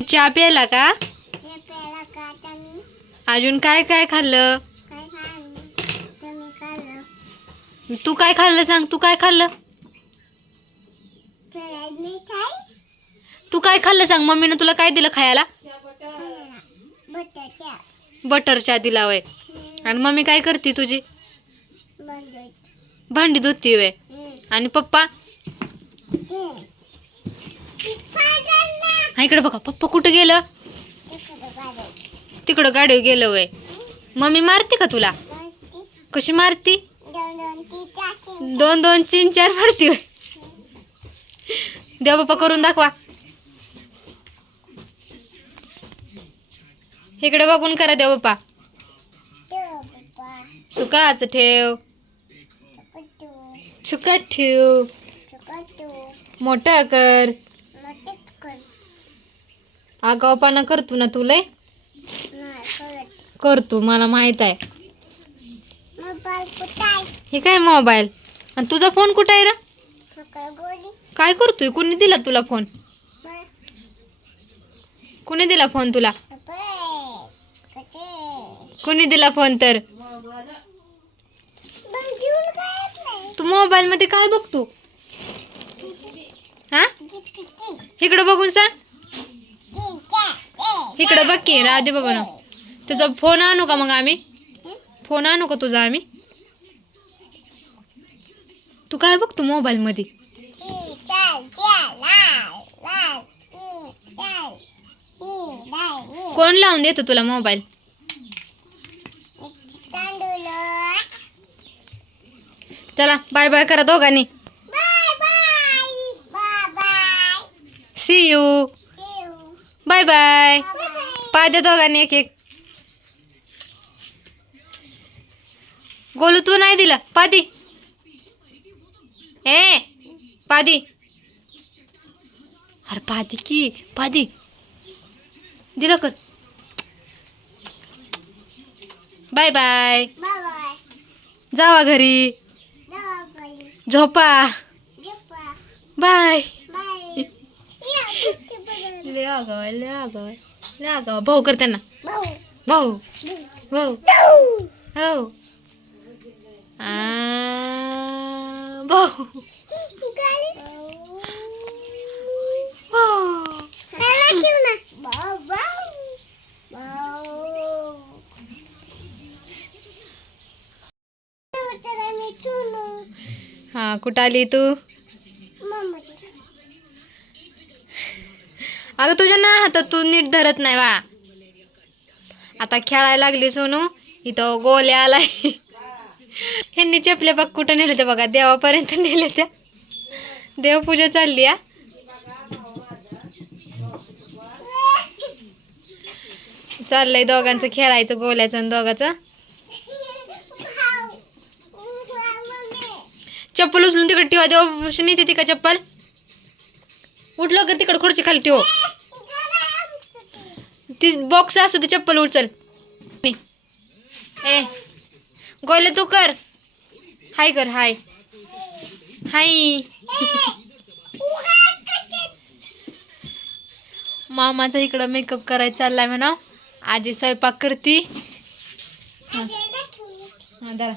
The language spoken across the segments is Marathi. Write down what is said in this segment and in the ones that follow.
चहा प्यायला का? अजून काय काय खाल्लं? तू काय खाल्लं सांग तू काय खाल्लं? ते काय खाल्लं सांग मम्मीनं तुला काय दिलं खायला? बटर चहा दिला वय आणि मम्मी काय करते तुझी? भांडी धुती. वय आणि पप्पा? हा इकडे बघा पप्पा कुठं गेलं? तिकडे गाडो तिकडं गाडीवर गेलं वय. मम्मी मारते का तुला? कशी मारती? दोन दोन तीन चार मारती वय देव बाप्पा करून दाखवा. इकडे बघून करा देव बाप्पा. सुकाच ठेव. छुकात ठेव. मोठा कर. आगावपणा करतो ना तुला? करतो मला माहीत आहे. हे काय मोबाईल? आणि तुझा फोन कुठं आहे रा? काय करतोय? कुणी दिला तुला फोन? कोणी कुणी दिला फोन तुला? कोणी कुणी दिला फोन तर? काय तू मोबाईल मध्ये काय बघतो? हा? इकडं बघून सांग. इकडं बघ की दे बाबा ना तुझा फोन आणू का मग आम्ही? फोन आणू का तुझा आम्ही? तू काय बघतो मोबाईल मध्ये तीन चार चार लाल लाल तीन चार तीन लाल कोण लावून देतो तुला मोबाईल चला बाय बाय करा दोघांनी. See you bye bye. पाय दे दोघांनी एक एक. गोलू तू नाही दिला. पादी ए पादी अरे पादी की पादी दिलं कर. Bye bye. जावा घरी. झोपा. बाय. आगाव आगाव आगाव भाऊ कर त्यांना. भाऊ. भाऊ. हो भाऊ. हा कुठं आली तू? अगं तुझ्या ना हातात तू नीट धरत नाही वा आता खेळायला लागली सोनू. इथं गोल्या आलाय. ह्यांनी चपल्या बघ कुठं नेले ते बघा. देवापर्यंत नेले त्या देवपूजा चालली या चाललंय दोघांचं खेळायचं गोल्याचं आणि दोघाचं. चप्पल उचलून तिकडे ठेवा. देव नेते ती का चप्पल? उठलो का तिकडं खुर्ची खाली ठेव. ती बॉक्स असू दे चप्पल उचल. ए गोयले तू कर. हाय कर हाय. हाय. मामाचा इकडं मेकअप करायचा चाललाय म्हणा. आजी स्वयंपाक करती. हां धरा.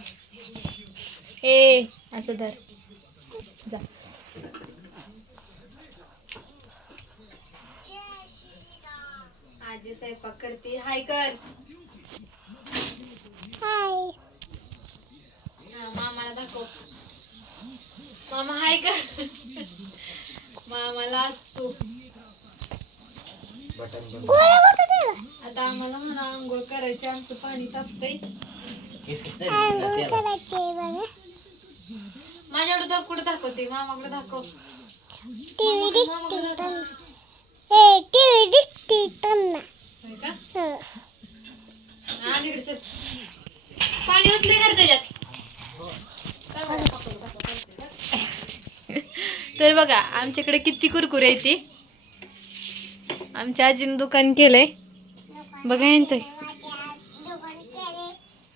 ए असं धर. जा. आजी स्वयंपाक करते. हाय कर. हाय. हा, मामाला दाखव. मामा हाय कर. मामाला असतो आता आम्हाला म्हणा आंघोळ करायची आमचं पाणी तापतंय. माझ्याकडे दाखवते? मामाकडे दाखव टीव्ही दिसते त्यांना हे टीव्ही दिसते त्यांना होय का हं. हा तिकडे चल पाणी ओतले कर त्याच्यात तर बघा आमच्याकडे किती कुरकुरे आहे आमच्या आजीनं दुकान केलंय. बघा यांचं.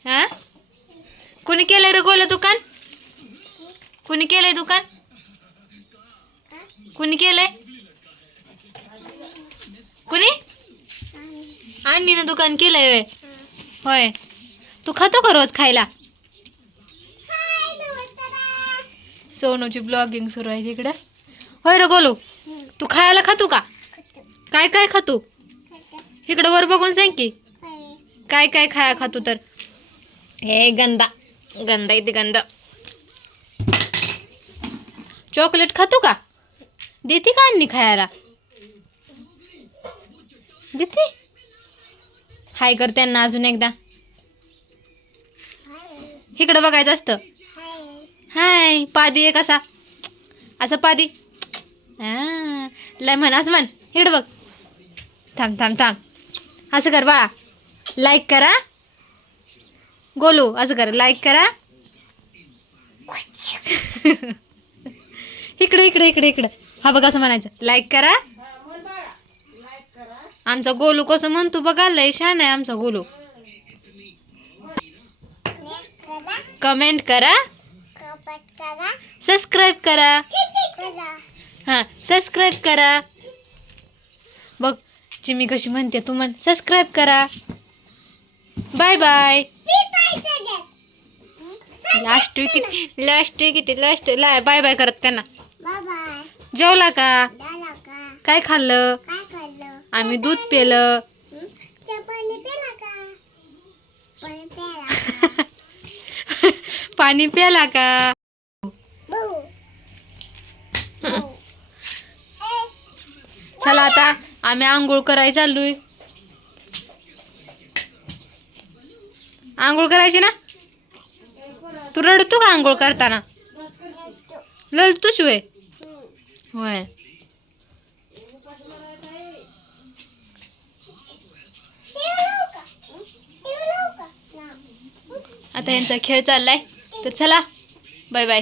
हा? कुणी केलंय रे गोलं दुकान? कुणी केलंय दुकान? कुणी केलंय? कुणी? वहिनीनं दुकान केलंय होय होय. तू खातो का रोज खायला हाय नमस्कार सोनूची ब्लॉगिंग सुरू आहे तिकडे. होय रे गोलू तू खायला खातो का? काय काय खातो? इकडं वर बघून सांग की. काय काय खाया खातो तर? हे गंदा गंदा इथे गंदा. चॉकलेट खातो का? देते का अन्नी खायला? देते? हाय कर त्यांना अजून एकदा. इकडं बघायचं असतं. हाय पादी आहे कसा? असं पादी? लय म्हण असं म्हण. इकडं बघ. थांब थांब थांब. असं कर बाळा. लाईक करा. गोलू असं कर. लाईक करा. इकडे इकडे इकडे इकडे. हा बघ असं म्हणायचं. लाईक करा. आमचा गोलू कसं म्हणतो बघा लय छान आहे आमचा गोलू. कमेंट करा. सबस्क्राईब करा. हां सबस्क्राईब करा. बघ चिमी कशी म्हणते तू म्हण. सबस्क्राईब करा. बाय बाय लास्ट किती लास्ट किती? लास्ट ला बाय बाय करत त्यांना. जेवला का? काय खाल्लं? आम्ही दूध पेला. पाणी प्याला का भाऊ चला आता आम्ही आंघोळ करायला चाललोय. आंघोळ करायची ना? तू रडतो का आंघोळ करताना? लढतोच होय होय. आता यांचा खेळ चाललाय. तर चला बाय बाय.